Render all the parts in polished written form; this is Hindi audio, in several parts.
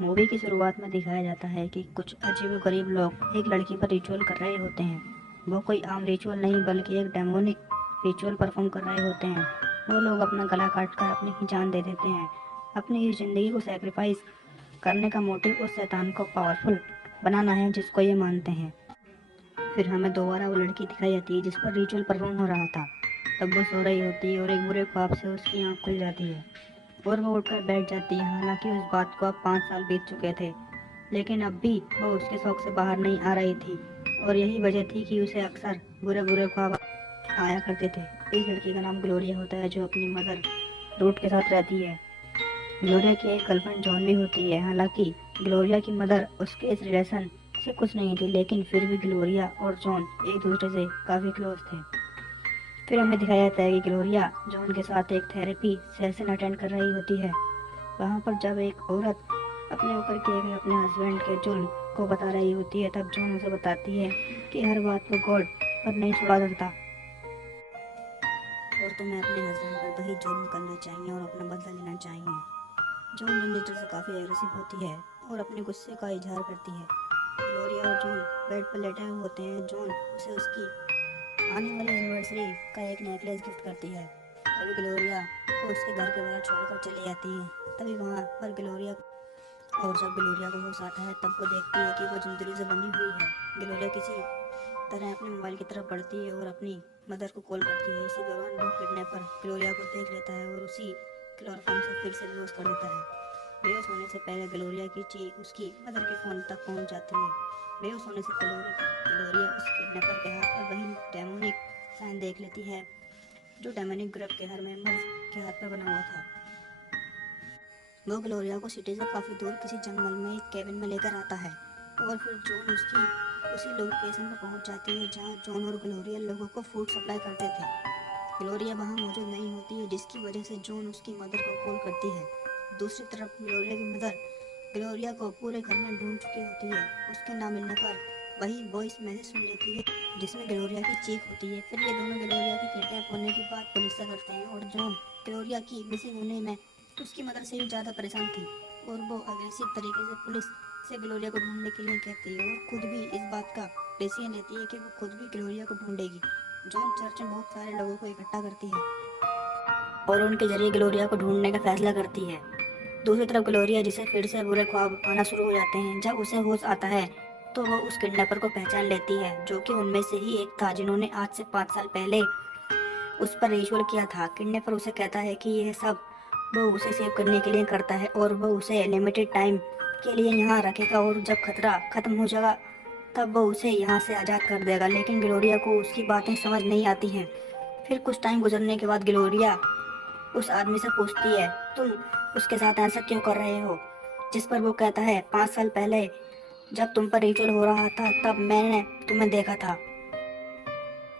मूवी की शुरुआत में दिखाया जाता है कि कुछ अजीबोगरीब लोग एक लड़की पर रिचुअल कर रहे होते हैं। वो कोई आम रिचुअल नहीं बल्कि एक डेमोनिक रिचुअल परफॉर्म कर रहे होते हैं। वो लोग अपना गला काट कर अपनी ही जान दे देते हैं। अपनी इस जिंदगी को सेक्रीफाइस करने का मोटिव उस शैतान को पावरफुल बनाना है जिसको ये मानते हैं। फिर हमें दोबारा वो लड़की दिखाई जाती है जिस पर रिचुअल परफॉर्म हो रहा था। तब वो सो रही होती है और एक बुरे ख्वाब से उसकी आँख खुल जाती है और वो उठकर बैठ जाती है। हालांकि उस बात को अब 5 साल बीत चुके थे, लेकिन अब भी वो उसके शौक से बाहर नहीं आ रही थी। और यही वजह थी कि उसे अक्सर बुरे बुरे ख्वाब आया करते थे। इस लड़की का नाम ग्लोरिया होता है जो अपनी मदर रूट के साथ रहती है। ग्लोरिया की एक गर्लफ्रेंड जॉन भी होती है। हालांकि ग्लोरिया की मदर उसके इस रिलेशन से कुछ नहीं थी, लेकिन फिर भी ग्लोरिया और जॉन एक दूसरे से काफ़ी क्लोज थे। फिर हमें दिखाया जाता है कि ग्लोरिया जॉन के साथ एक थेरेपी सेशन अटेंड कर रही होती है। वहाँ पर जब एक औरत अपने ऊपर किए गए अपने हस्बैंड के जुल्म को बता रही होती है, तब जॉन उसे बताती है कि हर बात को गॉड पर नहीं छोड़ा सकता और तुम्हें अपने हस्बैंड पर वही जुल्म करना चाहिए और अपना बदला लेना चाहिए। जॉन जनरेटर से काफ़ी एग्रेसिव होती है और अपने गुस्से का इजहार करती है। ग्लोरिया और जॉन बेड पर लेटे हुए होते हैं। जॉन उसे उसकी आने वाली एनिवर्सरी का एक नेकलेस गिफ्ट करती है और ग्लोरिया को उसके घर के बाहर छोड़कर चली जाती है। तभी वहाँ पर ग्लोरिया और जब ग्लोरिया को होश आता है तब वो देखती है कि वो जिंदगी से बंधी हुई है। ग्लोरिया किसी तरह अपने मोबाइल की तरफ बढ़ती है और अपनी मदर को कॉल करती है। इसी दौरान वो किडनैपर ग्लोरिया को देख लेता है और उसी क्लोरोफॉर्म से फिर से बेहोश कर देता है। बेहोश होने से पहले ग्लोरिया की चीख उसकी मदर के फ़ोन तक पहुंच जाती है। बेहोश होने से ग्लोरिया उस किडनैपर के हाथ पर वही डेमोनिक साइन देख लेती है जो डेमोनिक ग्रुप के हर मेंबर के हाथ पर बना हुआ था। वो ग्लोरिया को सिटी से काफ़ी दूर किसी जंगल में एक केबिन में लेकर आता है और फिर जॉन उसकी उसी लोकेशन पर पहुंच जाती है जहां जॉन और ग्लोरिया लोगों को फूड सप्लाई करते थे। ग्लोरिया वहां मौजूद नहीं होती है जिसकी वजह से जॉन उसकी मदर को कॉल करती है। दूसरी तरफ ग्लोरिया की मदर ग्लोरिया को पूरे घर में ढूंढ चुकी होती है। उसके ना मिलने पर वही वॉइस मैसेज सुन लेती है जिसमें ग्लोरिया की चीख होती है। फिर ये दोनों ग्लोरिया के किडनैप होने की बात पुलिस से करते हैं और जॉन ग्लोरिया की मिसिंग होने में उसकी मदर से भी ज़्यादा परेशान थी और वो अग्रेसिव तरीके से पुलिस से ग्लोरिया को ढूंढने के लिए कहती है और खुद भी इस बात का डिसीजन लेती है कि वो खुद भी ग्लोरिया को ढूंढेगी। जॉन चर्च में बहुत सारे लोगों को इकट्ठा करती है और उनके जरिए ग्लोरिया को ढूंढने का फैसला करती है। दूसरी तरफ ग्लोरिया जिसे फिर से बुरे ख्वाब आना शुरू हो जाते हैं, जब उसे होश आता है तो वो उस किडनैपर को पहचान लेती है जो कि उनमें से ही एक था जिन्होंने आज से 5 साल पहले उस पर रिचुअल किया था। किडनैपर उसे कहता है कि यह सब वो उसे सेव करने के लिए करता है और वो उसे लिमिटेड टाइम के लिए यहाँ रखेगा और जब खतरा खत्म हो जाएगा तब वो उसे यहाँ से आज़ाद कर देगा। लेकिन ग्लोरिया को उसकी बातें समझ नहीं आती हैं। फिर कुछ टाइम गुजरने के बाद ग्लोरिया उस आदमी से पूछती है, तुम उसके साथ ऐसा क्यों कर रहे हो? जिस पर वो कहता है, 5 साल पहले जब तुम पर रिचुअल हो रहा था तब मैंने तुम्हें देखा था।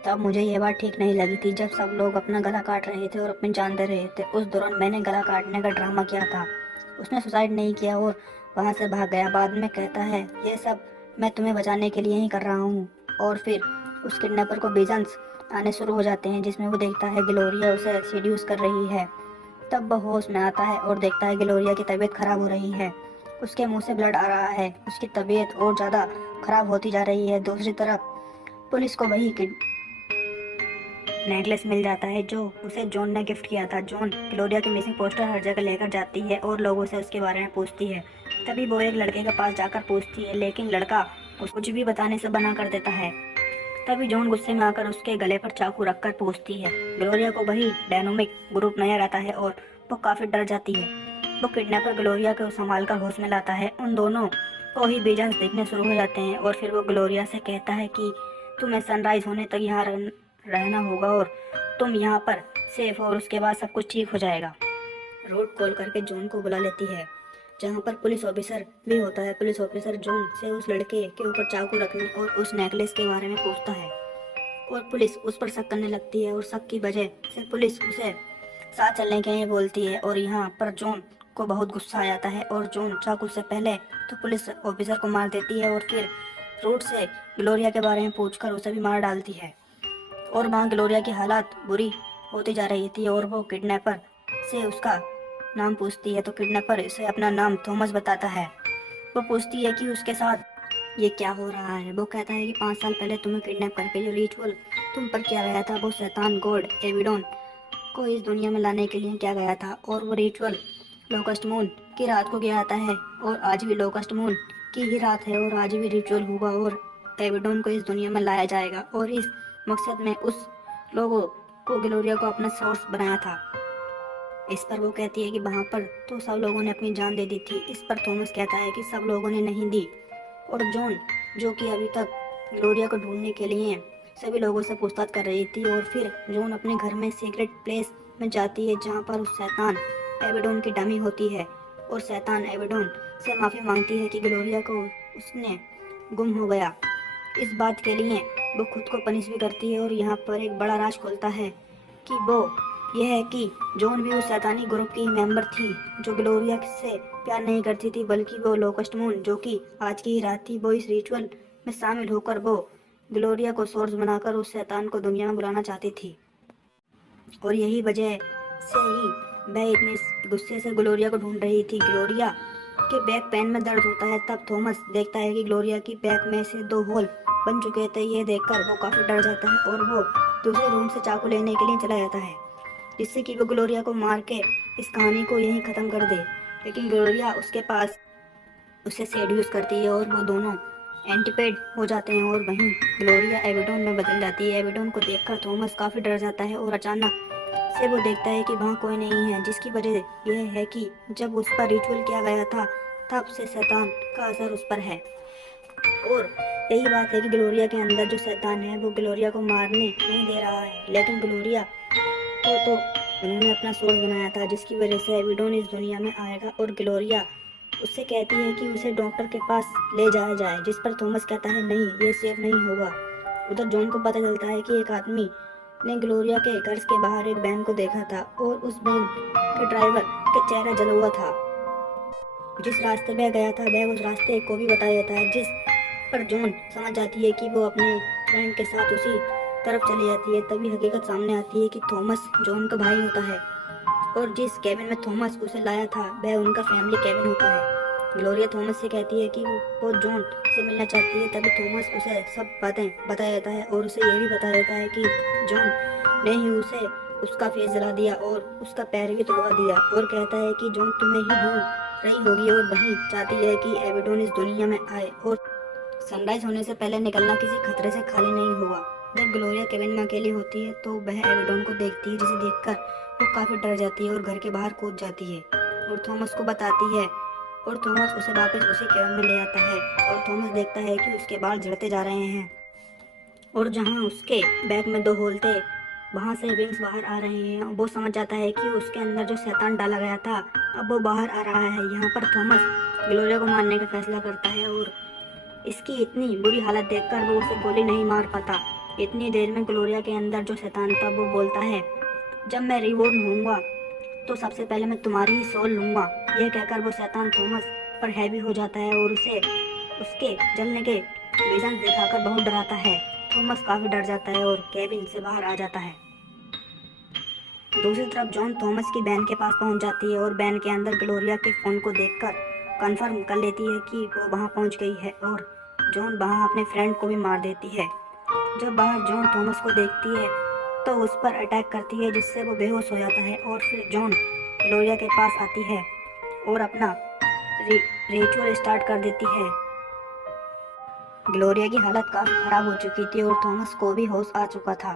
तब मुझे ये बात ठीक नहीं लगी थी। जब सब लोग अपना गला काट रहे थे और अपनी जान दे रहे थे, उस दौरान मैंने गला काटने का ड्रामा किया था। उसने सुसाइड नहीं किया और वहाँ से भाग गया। बाद में कहता है, ये सब मैं तुम्हें बचाने के लिए ही कर रहा हूँ। और फिर उस किडनैपर को विजन्स आने शुरू हो जाते हैं जिसमें वो देखता है ग्लोरिया उसे सीड्यूस कर रही है। तब वह होश में आता है और देखता है ग्लोरिया की तबीयत खराब हो रही है। उसके मुंह से ब्लड आ रहा है। उसकी तबीयत और ज़्यादा खराब होती जा रही है। दूसरी तरफ पुलिस को वही नेकलेस मिल जाता है जो उसे जॉन ने गिफ्ट किया था। जॉन ग्लोरिया की मिसिंग पोस्टर हर जगह लेकर जाती है और लोगों से उसके बारे में पूछती है। तभी वो एक लड़के के पास जाकर पूछती है, लेकिन लड़का उसको कुछ भी बताने से मना कर देता है। तभी जॉन गुस्से में आकर उसके गले पर चाकू रखकर पूछती है। ग्लोरिया को वही डायनामिक ग्रुप नजर आता है और वो काफ़ी डर जाती है। वो किडनैपर ग्लोरिया को संभाल कर होश में लाता है। उन दोनों को ही विजन्स दिखने शुरू हो जाते हैं और फिर वो ग्लोरिया से कहता है कि तुम्हें सनराइज होने तक यहाँ रहना होगा और तुम यहाँ पर सेफ हो और उसके बाद सब कुछ ठीक हो जाएगा। रोड कॉल करके जॉन को बुला लेती है जहाँ पर पुलिस ऑफिसर भी होता है। पुलिस ऑफिसर जॉन से उस लड़के के ऊपर चाकू रखने और उस नेकलेस के बारे में पूछता है और पुलिस उस पर शक करने लगती है और शक की वजह से पुलिस उसे साथ चलने के लिए बोलती है और यहाँ पर जॉन को बहुत गुस्सा आ जाता है और जॉन चाकू से पहले तो पुलिस ऑफिसर को मार देती है और फिर रोड से ग्लोरिया के बारे में पूछकर उसे भी मार डालती है। और वहाँ ग्लोरिया की हालत बुरी होती जा रही थी और वो किडनैपर से उसका नाम पूछती है तो किडनैपर इसे अपना नाम थॉमस बताता है। वो पूछती है कि उसके साथ ये क्या हो रहा है। वो कहता है कि 5 साल पहले तुम्हें किडनैप करके जो रिचुअल तुम पर किया गया था वो शैतान गॉड एबिडोन को इस दुनिया में लाने के लिए किया गया था, और वो रिचुअल लोकस्ट मून की रात को किया जाता है, और आज भी लोकस्ट मून की ही रात है, और आज भी रिचुअल होगा और एबिडोन को इस दुनिया में लाया जाएगा। और इस मकसद में उस लोगों को ग्लोरिया को अपना सोर्स बनाया था। इस पर वो कहती है कि वहाँ पर तो सब लोगों ने अपनी जान दे दी थी। इस पर थॉमस कहता है कि सब लोगों ने नहीं दी, और जॉन जो कि अभी तक ग्लोरिया को ढूंढने के लिए सभी लोगों से पूछताछ कर रही थी, और फिर जॉन अपने घर में सीक्रेट प्लेस में जाती है जहाँ पर उस शैतान एबिडोन की डमी होती है, और शैतान एबिडोन से माफ़ी मांगती है कि ग्लोरिया को उसने गुम हो गया। इस बात के लिए वो खुद को पनिश भी करती है, और यहाँ पर एक बड़ा राज खुलता है कि वो यह है कि जॉन भी उस शैतानी ग्रुप की मेंबर थी जो ग्लोरिया से प्यार नहीं करती थी, बल्कि वो लोकस्ट मून जो कि आज की ही रात थी, वो इस रिचुअल में शामिल होकर वो ग्लोरिया को सोर्स बनाकर उस शैतान को दुनिया में बुलाना चाहती थी। और यही वजह से ही वह इतने गुस्से से ग्लोरिया को ढूंढ रही थी। ग्लोरिया के बैक पैन में दर्द होता है, तब थॉमस देखता है कि ग्लोरिया की बैक में से 2 होल बन चुके थे। ये देखकर वो काफ़ी डर जाता है, और वो दूसरे रूम से चाकू लेने के लिए चला जाता है, जिससे कि वो ग्लोरिया को मार के इस कहानी को यहीं ख़त्म कर दे। लेकिन ग्लोरिया उसके पास उसे सेड्यूस करती है, और वो दोनों एंटीपेड हो जाते हैं, और वहीं ग्लोरिया एबिडोन में बदल जाती है। एबिडोन को देखकर थॉमस काफ़ी डर जाता है, और अचानक से वो देखता है कि वहाँ कोई नहीं है, जिसकी वजह यह है कि जब उस पर रिचुअल किया गया था तब से शैतान का असर उस पर है। और यही बात है कि ग्लोरिया के अंदर जो शैतान है वो ग्लोरिया को मारने नहीं दे रहा है, लेकिन ग्लोरिया को तो उन्होंने अपना सोर्स बनाया था, जिसकी वजह से एबिडोन इस दुनिया में आएगा। और ग्लोरिया उससे कहती है कि उसे डॉक्टर के पास ले जाया जाए, जिस पर थॉमस कहता है नहीं, ये सेफ नहीं होगा। उधर जॉन को पता चलता है कि एक आदमी ने ग्लोरिया के घर के बाहर एक वैन को देखा था, और उस वैन के ड्राइवर का चेहरा जला हुआ था। जिस रास्ते में गया था वह उस रास्ते को भी बता देता है, जिस पर जॉन समझ जाती है कि वो अपने फ्रेंड के साथ उसी तरफ चली जाती है। तभी हकीकत सामने आती है कि थॉमस जॉन का भाई होता है, और जिस केबिन में थॉमस उसे लाया था वह उनका फैमिली केबिन होता है। ग्लोरिया थॉमस से कहती है कि वो जॉन से मिलना चाहती है, तभी थॉमस उसे सब बातें बता देता है, और उसे यह भी बता देता है कि जॉन ने ही उसे उसका फेस जला दिया और उसका पैर भी तोड़वा दिया, और कहता है कि जॉन तुम्हें ही ढूंढ रही होगी, और वही चाहती है कि एबिडोन इस दुनिया में आए, और सनराइज होने से पहले निकलना किसी खतरे से खाली नहीं होगा। जब ग्लोरिया केबिन में अकेली होती है तो वह एबिडोन को देखती है, जिसे देखकर वो काफ़ी डर जाती है और घर के बाहर कूद जाती है, और थॉमस को बताती है, और थॉमस उसे वापस उसी केबिन में ले आता है। और थॉमस देखता है कि उसके बाल झड़ते जा रहे हैं, और जहाँ उसके बैग में 2 होल थे वहाँ से विंग्स बाहर आ रहे हैं। वो समझ जाता है कि उसके अंदर जो शैतान डाला गया था अब वो बाहर आ रहा है। यहाँ पर थॉमस ग्लोरिया को मारने का फैसला करता है, और इसकी इतनी बुरी हालत देखकर वो उसे गोली नहीं मार पाता। इतनी देर में ग्लोरिया के अंदर जो शैतान था वो बोलता है, जब मैं रिबॉर्न होऊंगा तो सबसे पहले मैं तुम्हारी ही सोल लूँगा। यह कहकर वो शैतान थॉमस पर हैवी हो जाता है, और उसे उसके जलने के विजन दिखाकर बहुत डराता है। थॉमस काफ़ी डर जाता है और केबिन से बाहर आ जाता है। दूसरी तरफ जॉन थॉमस की वैन के पास पहुंच जाती है, और वैन के अंदर ग्लोरिया के फ़ोन को देखकर कंफर्म कर लेती है कि वो वहां पहुंच गई है, और जॉन वहां अपने फ्रेंड को भी मार देती है। जब बाहर जॉन थॉमस को देखती है तो उस पर अटैक करती है, जिससे वो बेहोश हो जाता है, और फिर जॉन ग्लोरिया के पास आती है और अपना रिचुअल स्टार्ट कर देती है। ग्लोरिया की हालत काफ़ी ख़राब हो चुकी थी और थॉमस को भी होश आ चुका था।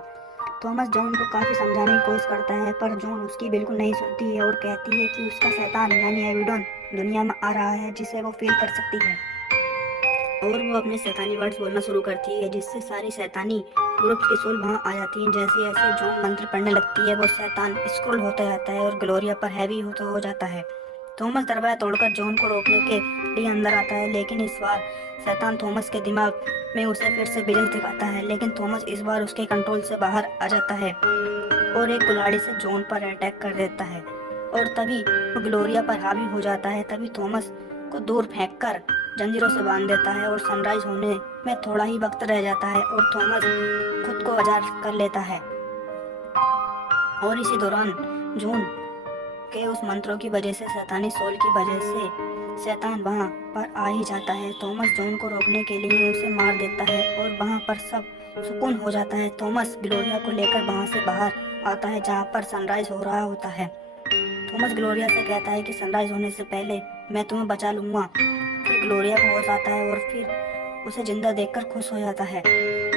थॉमस जॉन को काफ़ी समझाने की कोशिश करता है, पर जॉन उसकी बिल्कुल नहीं सुनती है और कहती है कि उसका शैतान यानी एबिडोन दुनिया में आ रहा है, जिसे वो फील कर सकती है। और वो अपने शैतानी वर्ड्स बोलना शुरू करती है, जिससे सारी शैतानी ग्रुप्स की सोल वहाँ आ जाती हैं। जैसे जैसे जॉन मंत्र पढ़ने लगती है वो शैतान स्क्रॉल होता जाता है और ग्लोरिया पर हैवी होता हो जाता है। थॉमस दरवाजा तोड़कर जॉन को रोकने के लिए अंदर आता है, लेकिन इस बार शैतान थॉमस के दिमाग में उसे फिर से विजन दिखाता है, लेकिन थॉमस इस बार उसके कंट्रोल से बाहर आ जाता है और एक कुल्हाड़ी से जॉन पर अटैक कर देता है, और तभी वो ग्लोरिया पर हावी हो जाता है। तभी थॉमस को दूर फेंककर जंजीरों से बांध देता है और सनराइज होने में थोड़ा ही वक्त रह जाता है और थॉमस खुद को आजाद कर लेता है। और इसी दौरान जॉन के उस मंत्रों की वजह से शैतानी सोल की वजह से शैतान वहाँ पर आ ही जाता है। थॉमस जॉन को रोकने के लिए उसे मार देता है और वहाँ पर सब सुकून हो जाता है। थॉमस ग्लोरिया को लेकर वहाँ से बाहर आता है जहाँ पर सनराइज हो रहा होता है। थॉमस ग्लोरिया से कहता है कि सनराइज होने से पहले मैं तुम्हें बचा लूँगा। फिर ग्लोरिया को होश आता है और फिर उसे जिंदा देखकर खुश हो जाता है,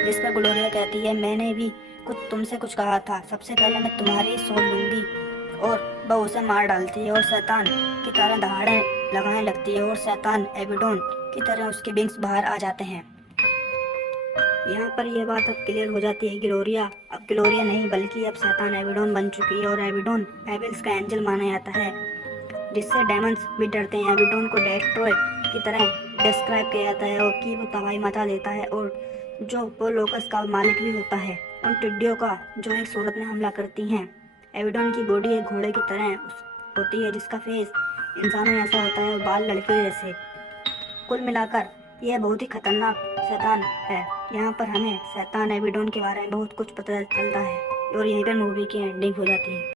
जिस पर ग्लोरिया कहती है मैंने भी तुमसे कुछ कहा था, सबसे पहले मैं तुम्हारी सोल लूंगी। और वह उसे मार डालती है और शैतान की तरह दहाड़े लगाने लगती है और शैतान एबिडोन की तरह उसके विंग्स बाहर आ जाते हैं। यहाँ पर यह बात अब क्लियर हो जाती है। ग्लोरिया अब ग्लोरिया नहीं बल्कि अब शैतान एबिडोन बन चुकी है और एबिडोन एबिल्स का एंजल माना जाता है, जिससे डेमंस भी डरते हैं। एबिडोन को डेस्ट्रॉय की तरह डिस्क्राइब किया जाता है और कि वो तबाही मचा देता है और जो वो लोकस का मालिक भी होता है उन टिड्डियों का जो एक सूरत में हमला करती हैं। एबिडोन की बॉडी एक घोड़े की तरह होती है जिसका फेस इंसानों जैसा होता है और बाल लड़के जैसे। कुल मिलाकर यह बहुत ही खतरनाक शैतान है। यहाँ पर हमें शैतान एबिडोन के बारे में बहुत कुछ पता चलता है और यहीं पर मूवी की एंडिंग हो जाती है।